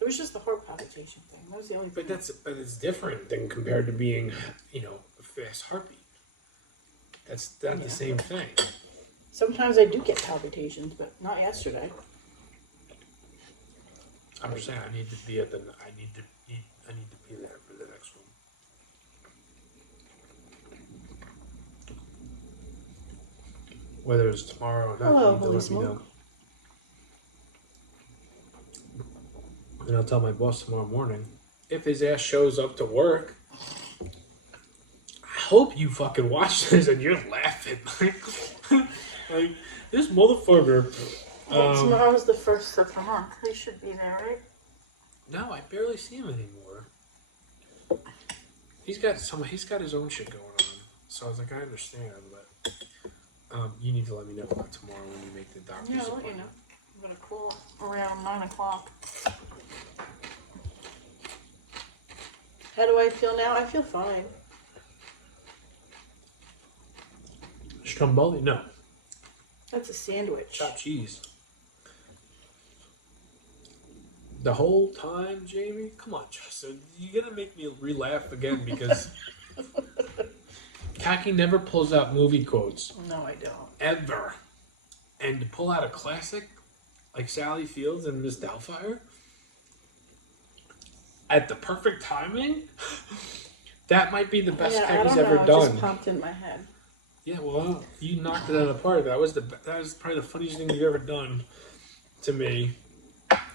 It was just the heart palpitation thing. That was the only thing. But it's different than compared to being, you know, a fast heartbeat. That's not the same thing. Sometimes I do get palpitations, but not yesterday. I'm just saying I need to be at the. I need to be there for the next one. Whether it's tomorrow or not, Hello, you need to Holy let me know. Smoke. And I'll tell my boss tomorrow morning if his ass shows up to work. I hope you fucking watch this and you're laughing like this motherfucker. Well, tomorrow's the 1st of the month. He should be there, right? No, I barely see him anymore. He's got his own shit going on. So I was like, I understand, but you need to let me know about tomorrow when you make the doctor's Yeah, I'll let you appointment. know. I'm gonna call around 9 o'clock. How do I feel now? I feel fine. Stromboli? No. That's a sandwich. Chopped cheese. The whole time, Jamie? Come on, Justin. You're going to make me re-laugh again because Kaki never pulls out movie quotes. No, I don't. Ever. And to pull out a classic like Sally Fields and Miss Doubtfire at the perfect timing, that might be the best Kaki's ever It done. just popped in my head. Yeah, well, you knocked it out of the park. That was probably the funniest thing you've ever done to me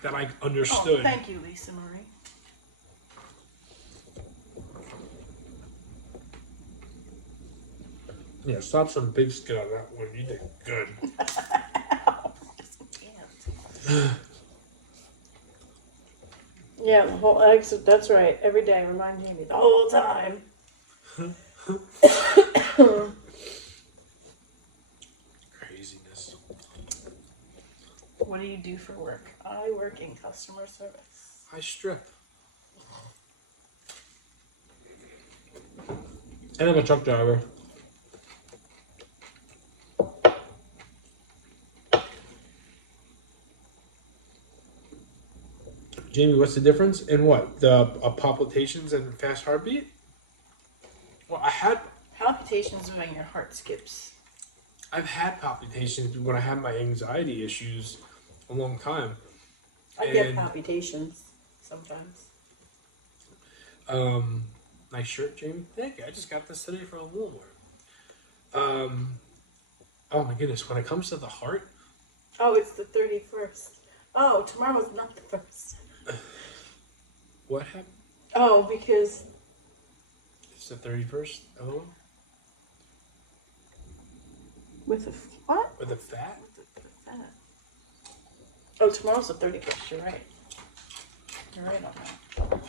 that I understood. Oh, thank you, Lisa Marie. Yeah, stop some big skit on that one. You did good. Yeah, the whole exit. That's right. Every day, remind Jamie the whole time. Craziness. What do you do for work? I work in customer service. I strip. And I'm a truck driver. Jamie, what's the difference in what? The palpitations and fast heartbeat? Well, I had... Palpitations when your heart skips. I've had palpitations when I had my anxiety issues a long time. I get palpitations sometimes. Nice shirt, Jamie. Thank you. I just got this today from Walmart. Oh my goodness. When it comes to the heart. Oh, it's the 31st. Oh, tomorrow's not the 1st. What happened? Oh, because... It's the 31st. Oh. With the what? With the fat? With the fat. Oh, tomorrow's the 31st. You're right. You're right on that.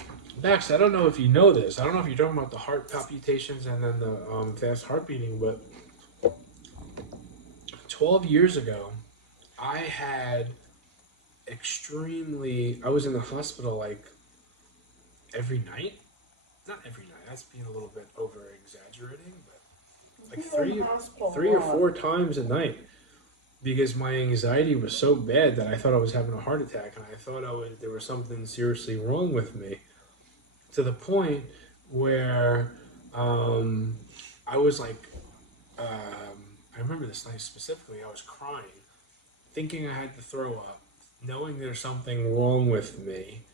Max, I don't know if you know this. I don't know if you're talking about the heart palpitations and then the fast heart beating, but 12 years ago, I had I was in the hospital like every night. Not every night. That's being a little bit over exaggerating, but like three or four times a night because my anxiety was so bad that I thought I was having a heart attack and I thought there was something seriously wrong with me, to the point where I was like, I remember this night specifically, I was crying, thinking I had to throw up, knowing there's something wrong with me.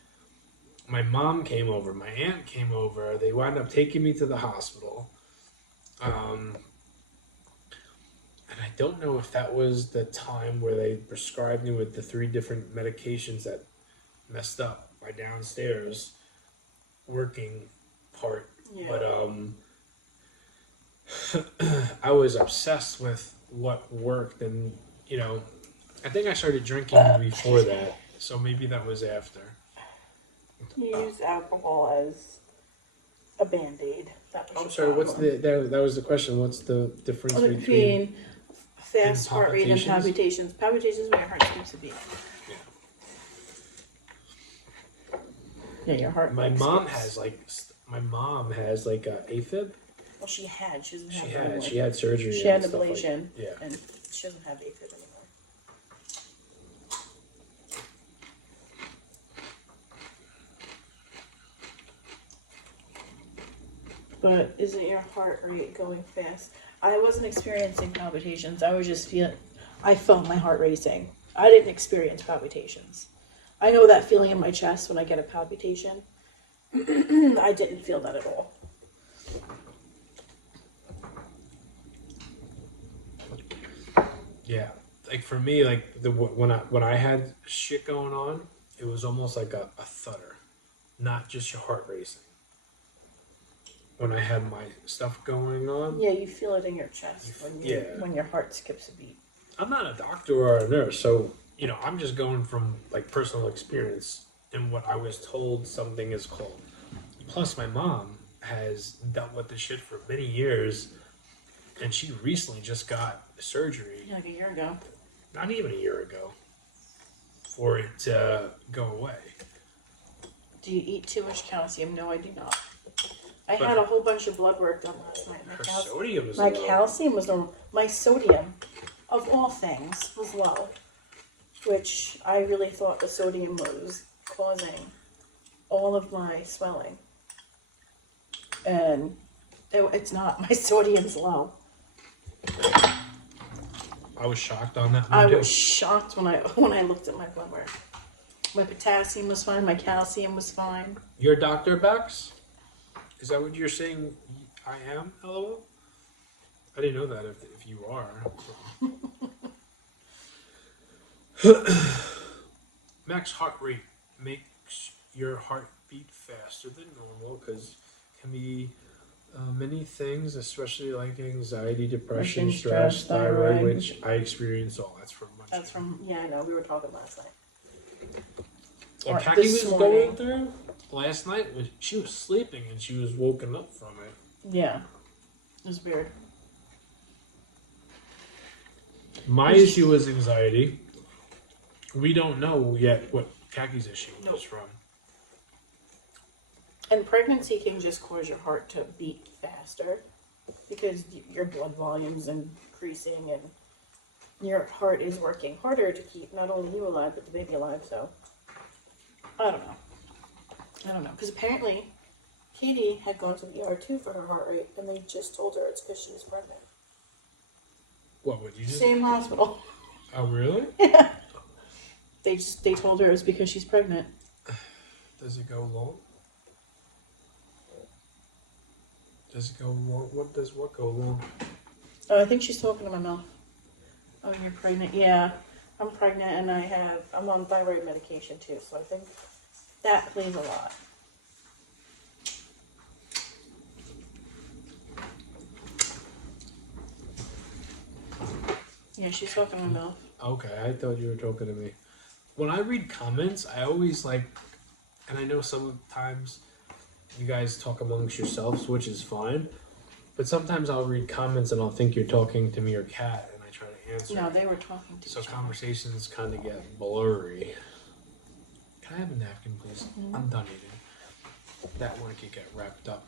My mom came over, my aunt came over, they wound up taking me to the hospital. And I don't know if that was the time where they prescribed me with the 3 different medications that messed up my downstairs working part. Yeah. But I was obsessed with what worked, and I think I started drinking before that, so maybe that was after. You use alcohol as a Band-Aid. I'm sorry, what's that was the question. What's the difference between fast heart rate and palpitations? Palpitations when your heart skips a beat. Yeah, your heart. My mom has like a AFib. Well, she had. She doesn't have. She had surgery. She had and stuff ablation. yeah. And she doesn't have AFib anymore. But isn't your heart rate going fast? I wasn't experiencing palpitations. I was just I felt my heart racing. I didn't experience palpitations. I know that feeling in my chest when I get a palpitation. I didn't feel that at all. Yeah, like for me, like when I had shit going on, it was almost like a thudder, not just your heart racing. When I had my stuff going on, Yeah, you feel it in your chest when your heart skips a beat. I'm not a doctor or a nurse, so I'm just going from like personal experience and what I was told something is called. Plus, my mom has dealt with this shit for many years, and she recently just got surgery. Yeah, like a year ago. Not even a year ago, for it to go away. Do you eat too much calcium? No, I do not. I had a whole bunch of blood work done last night. Her sodium is my low. calcium was normal. My sodium, of all things, was low, which I really thought the sodium was causing all of my swelling. And it's not. My sodium's low. I was shocked on that one I too. was shocked when I looked at my blood work. My potassium was fine. My calcium was fine. Your Dr. Bex? Is that what you're saying I am? LOL? I didn't know that if you are. Max heart rate makes your heart beat faster than normal because it can be many things, especially like anxiety, depression, stress, thyroid, which I experience all. That's from Munchkin. That's from, yeah, I know. We were talking last night. What Kaki was going through last night, she was sleeping and she was woken up from it. Yeah. It was weird. My issue was anxiety. We don't know yet what Kaki's issue is from. And pregnancy can just cause your heart to beat faster because your blood volume's increasing and your heart is working harder to keep not only you alive but the baby alive. So I don't know because apparently Katie had gone to the ER too for her heart rate, and they just told her it's because she was pregnant. What would you do? Same hospital. Oh really? Yeah. They told her it was because she's pregnant. Does it go long? Does it go long? What go long? Oh, I think she's talking to my mouth. Oh, you're pregnant? Yeah, I'm pregnant, and I'm on thyroid medication too. So I think that plays a lot. Yeah, she's talking to my mouth. Okay, I thought you were talking to me. When I read comments, I always and I know sometimes you guys talk amongst yourselves, which is fine, but sometimes I'll read comments and I'll think you're talking to me or Kat, and I try to answer. No, they were talking to So each other. conversations kind of get blurry. Can I have a napkin, please? Mm-hmm. I'm done eating. That one could get wrapped up.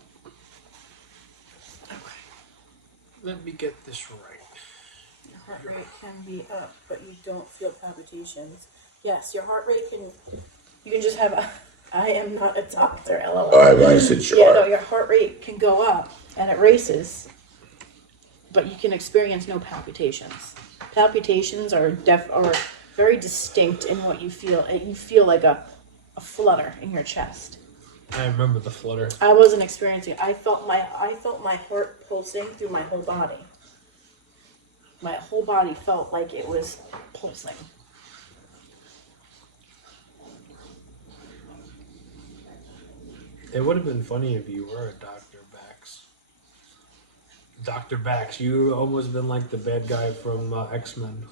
Okay. Let me get this right. Your heart rate can be up, but you don't feel palpitations. Yes, your heart rate can. You can just have. I am not a doctor, lol. I said sure. Yeah, no, your heart rate can go up and it races, but you can experience no palpitations. Palpitations are very distinct in what you feel. You feel like a flutter in your chest. I remember the flutter. I wasn't experiencing it. I felt my heart pulsing through my whole body. My whole body felt like it was pulsing. It would have been funny if you were a Dr. Bax. Dr. Bax, you almost been like the bad guy from X-Men.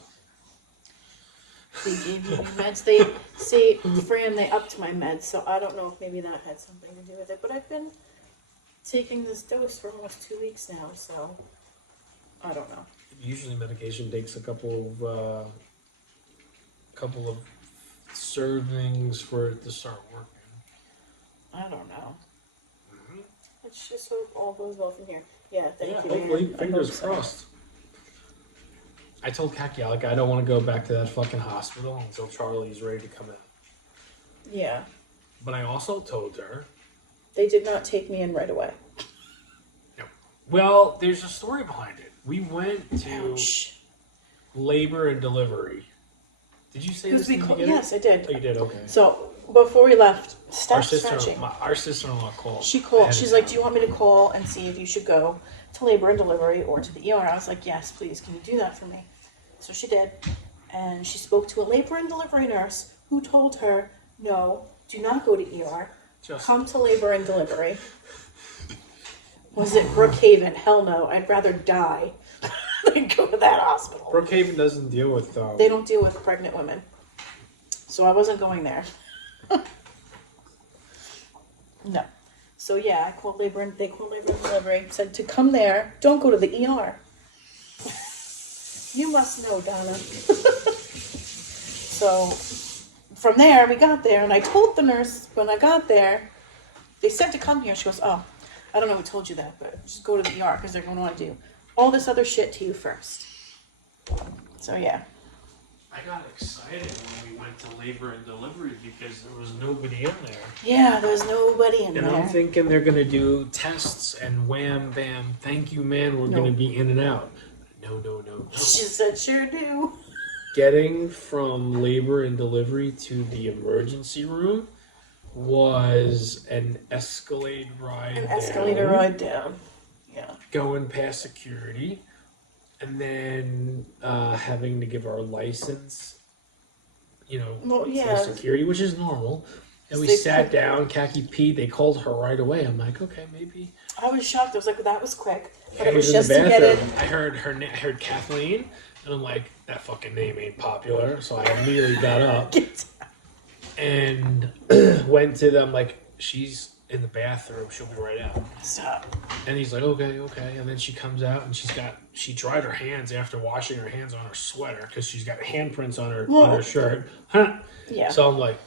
They gave me meds. They say, Fran, they upped my meds, so I don't know if maybe that had something to do with it. But I've been taking this dose for almost 2 weeks now, so I don't know. Usually medication takes a couple of servings for it to start working. I don't know. Mm-hmm. Let's just hope all goes well from here. Yeah, thank you. Hopefully, man. fingers crossed. I told Kaki, I don't want to go back to that fucking hospital until Charlie's ready to come in. Yeah. But I also told her... They did not take me in right away. No. Well, there's a story behind it. We went to labor and delivery. Did you say Because this? yes, I did. Oh, you did. Okay. So before we left, Our stop sister, stretching. our sister-in-law called. She called. ahead She's of like, time. "Do you want me to call and see if you should go to labor and delivery or to the ER?" I was like, "Yes, please. Can you do that for me?" So she did, and she spoke to a labor and delivery nurse who told her, "No, do not go to ER. Come to labor and delivery." Was it Brookhaven? Hell no. I'd rather die than go to that hospital. Brookhaven doesn't deal with. They don't deal with pregnant women, so I wasn't going there. No. So yeah, I called labor and they called labor and delivery. Said to come there. Don't go to the ER. You must know, Donna. So from there, we got there, and I told the nurse when I got there, they said to come here. She goes, "Oh, I don't know who told you that, but just go to the ER because they're going to want to do all this other shit to you first." So yeah. I got excited when we went to labor and delivery because there was nobody in there. Yeah, there was nobody in And there. I'm thinking they're gonna do tests and wham bam, thank you man, we're gonna be in and out. No. She said, "Sure do." Getting from labor and delivery to the emergency room was an Escalade ride. An escalator ride down. Yeah. Going past security, and then having to give our license, Well, yeah. for security, which is normal. And we They sat down, Khaki Pete, they called her right away. I'm like, okay, maybe. I was shocked. I was like, well, that was quick. But I it was in just the to get it. bathroom. I heard Kathleen, and I'm like, that fucking name ain't popular. So I immediately got up and went to them like, she's in the bathroom, she'll be right out. Stop. And he's like, okay. And then she comes out and she dried her hands after washing her hands on her sweater because she's got handprints on her shirt. Huh. Yeah. So I'm like,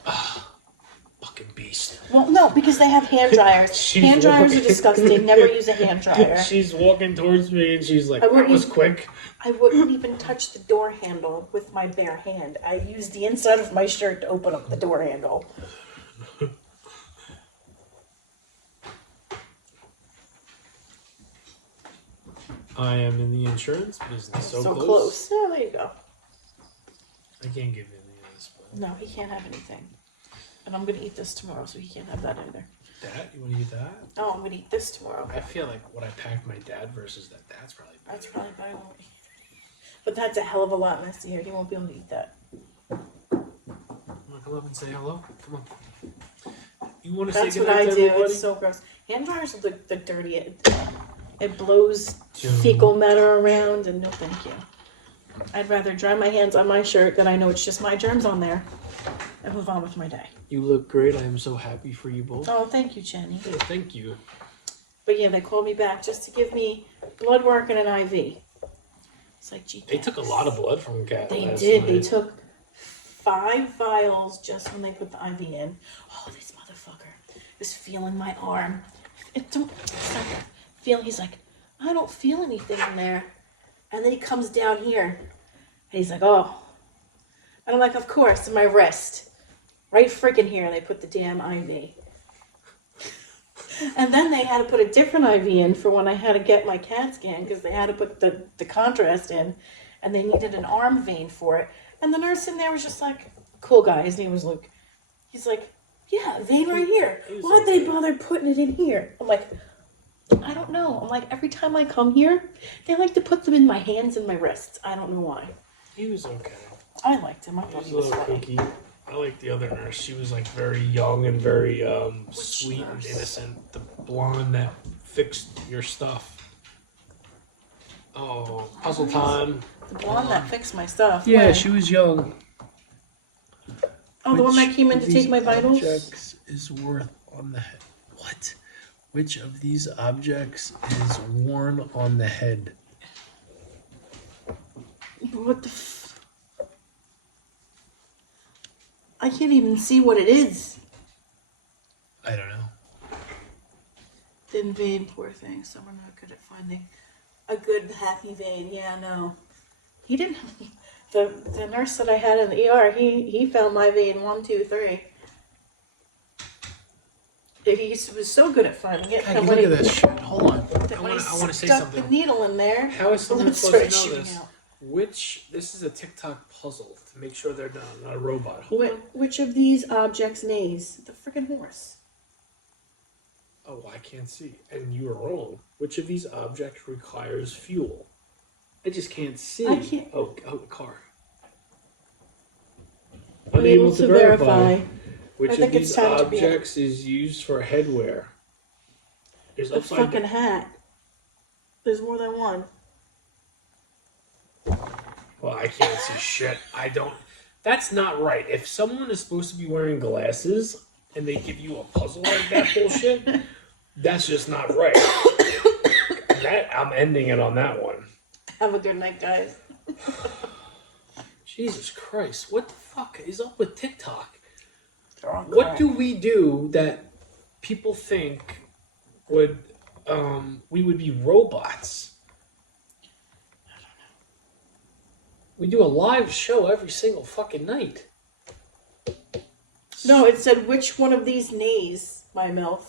fucking beast. Well, no, because they have hand dryers. Hand dryers are disgusting. Never use a hand dryer. She's walking towards me and she's like, that was quick. I wouldn't even touch the door handle with my bare hand. I used the inside of my shirt to open up the door handle. I am in the insurance business. So close. Oh, there you go. I can't give you any of this. But No, he can't have anything. And I'm going to eat this tomorrow, so he can't have that either. that? You want to eat that? Oh, I'm going to eat this tomorrow. I feel like what I packed my dad versus that's probably better. That's probably better. But that's a hell of a lot messier. He won't be able to eat that. Come up and say hello. Come on. You want to say That's what goodnight I to do. everybody? It's so gross. Hand dryers are the dirtiest. It blows fecal matter around, and no thank you. I'd rather dry my hands on my shirt that I know it's just my germs on there and move on with my day. You look great. I am so happy for you both. Oh, thank you, Jenny. Hey, thank you. But yeah, they called me back just to give me blood work and an IV. It's like, gee, They took a lot of blood from Kat. They last did. night. They took 5 vials just when they put the IV in. Oh, this motherfucker is feeling my arm. He's like, I don't feel anything in there. And then he comes down here. And he's like, oh. And I'm like, of course, in my wrist. Right freaking here. They put the damn IV. And then they had to put a different IV in for when I had to get my CAT scan because they had to put the contrast in. And they needed an arm vein for it. And the nurse in there was just like, cool guy. His name was Luke. He's like, yeah, vein right here. Why'd they bother putting it in here? I'm like, I don't know. I'm like, every time I come here, they like to put them in my hands and my wrists. I don't know why. He was okay. I liked him. I He thought was he a was little funny. kooky. I like the other nurse. She was like very young and very sweet and nurse? innocent. The blonde that fixed your stuff. Oh, puzzle time. The blonde that fixed my stuff. Yeah, When? she was young. Oh, the one that came in to take my vitals? Objects is worth on the head. What? Which of these objects is worn on the head? What the I can't even see what it is. I don't know. Thin vein, poor thing. Some are not good at finding a good happy vein. Yeah, no. He didn't. The nurse that I had in the ER, he found my vein 1, 2, 3. He was so good at finding it. Hey, that look when at he- this shit. Hold on. that I when want he to say stuck something. the needle in there. How is someone blood supposed to started know shooting this? out. This is a TikTok puzzle to make sure they're not a robot. Hold on. Which of these objects neighs? The freaking horse. Oh, I can't see. And you are wrong. Which of these objects requires fuel? I just can't see. I can't. Oh, car. Unable to verify. Which I of think it's these time to be- objects is used for headwear? There's The upside fucking hat. There's more than one. Well, I can't see shit. I don't. That's not right. If someone is supposed to be wearing glasses and they give you a puzzle like that bullshit, that's just not right. I'm ending it on that one. Have a good night, guys. Jesus Christ. What the fuck is up with TikTok? They're on What crack. do we do that people think would we would be robots? We do a live show every single fucking night. No, it said, which one of these neighs my MILF?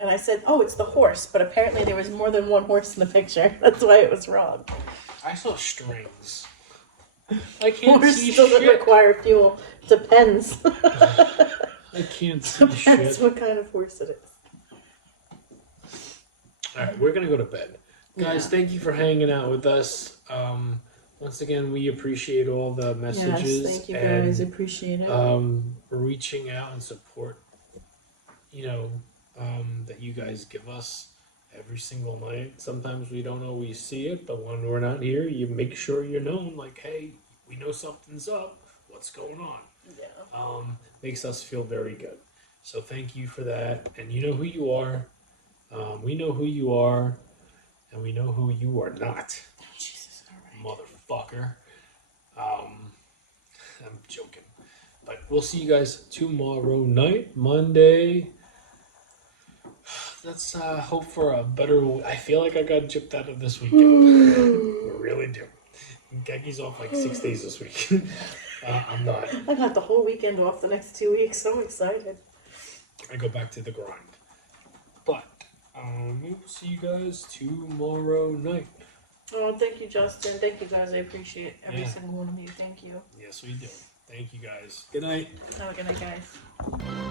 And I said, oh, it's the horse. But apparently there was more than one horse in the picture. That's why it was wrong. I saw strings. I can't Horse see doesn't shit. require fuel. Depends. I can't see Depends shit. what kind of horse it is. Alright, we're gonna go to bed. Guys, Yeah. thank you for hanging out with us. Once again, we appreciate all the messages. Yes, thank you and, guys. Appreciate it. reaching out and support, that you guys give us every single night. Sometimes we don't always see it, but when we're not here, you make sure you're known, like, hey, we know something's up. What's going on? Yeah. Makes us feel very good. So thank you for that. And you know who you are. We know who you are. And we know who you are not. Oh, Jesus, all right. Motherfucker. I'm joking. But we'll see you guys tomorrow night, Monday. Let's hope for a better... I feel like I got gypped out of this weekend. I really do. Geki's off like 6 days this week. I'm not. I got the whole weekend off the next 2 weeks. So excited. I go back to the grind. But we will see you guys tomorrow night. Oh, thank you, Justin. Thank you, guys. I appreciate every Yeah. single one of you. Thank you. Yes, we do. Thank you guys. Good night. Have a good night, guys.